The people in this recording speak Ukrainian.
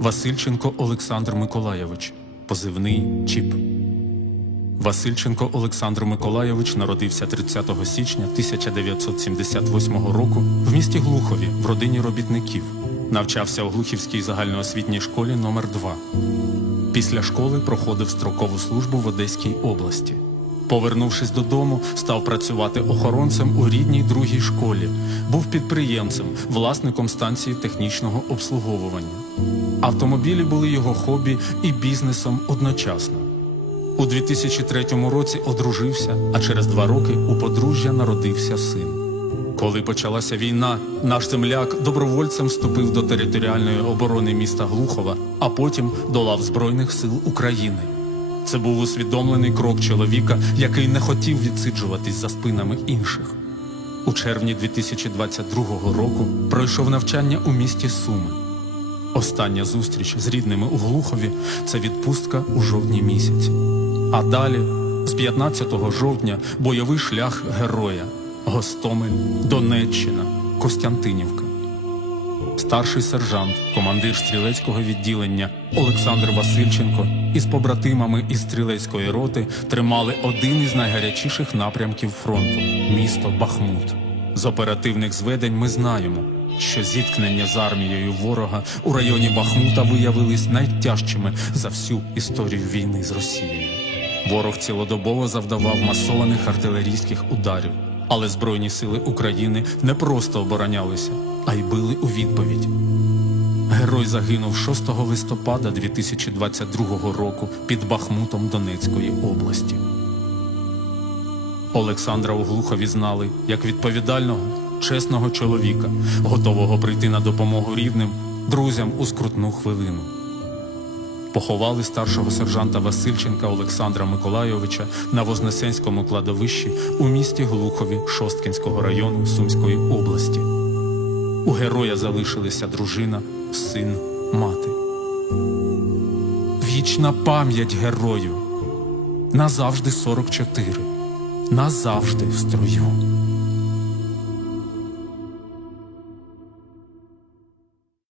Васильченко Олександр Миколайович, позивний Чіп. Васильченко Олександр Миколайович народився 30 січня 1978 року в місті Глухові в родині робітників. Навчався у Глухівській загальноосвітній школі номер 2 Після школи проходив строкову службу в Одеській області. Повернувшись додому, став працювати охоронцем у рідній другій школі. Був підприємцем, власником станції технічного обслуговування. Автомобілі були його хобі і бізнесом одночасно. У 2003 році одружився, а через два роки у подружжя народився син. Коли почалася війна, наш земляк добровольцем вступив до територіальної оборони міста Глухова, а потім до лав Збройних сил України. Це був усвідомлений крок чоловіка, який не хотів відсиджуватись за спинами інших. У червні 2022 року пройшов навчання у місті Суми. Остання зустріч з рідними у Глухові це відпустка у жовтні місяці. А далі, з 15 жовтня, бойовий шлях героя Гостомель, Донеччина, Костянтинівка. Старший сержант, командир стрілецького відділення Олександр Васильченко із побратимами із стрілецької роти тримали один із найгарячіших напрямків фронту місто Бахмут. З оперативних зведень ми знаємо, що зіткнення з армією ворога у районі Бахмута виявились найтяжчими за всю історію війни з Росією. Ворог цілодобово завдавав масованих артилерійських ударів, але Збройні сили України не просто оборонялися, а й били у відповідь. Герой загинув 6 листопада 2022 року під Бахмутом Донецької області. Олександра у Глухові знали як відповідального, чесного чоловіка, готового прийти на допомогу рідним, друзям у скрутну хвилину. Поховали старшого сержанта Васильченка Олександра Миколайовича на Вознесенському кладовищі у місті Глухові Шосткінського району Сумської області. У героя залишилися дружина, син, мати. Вічна пам'ять герою. Назавжди 44. Назавжди в строю.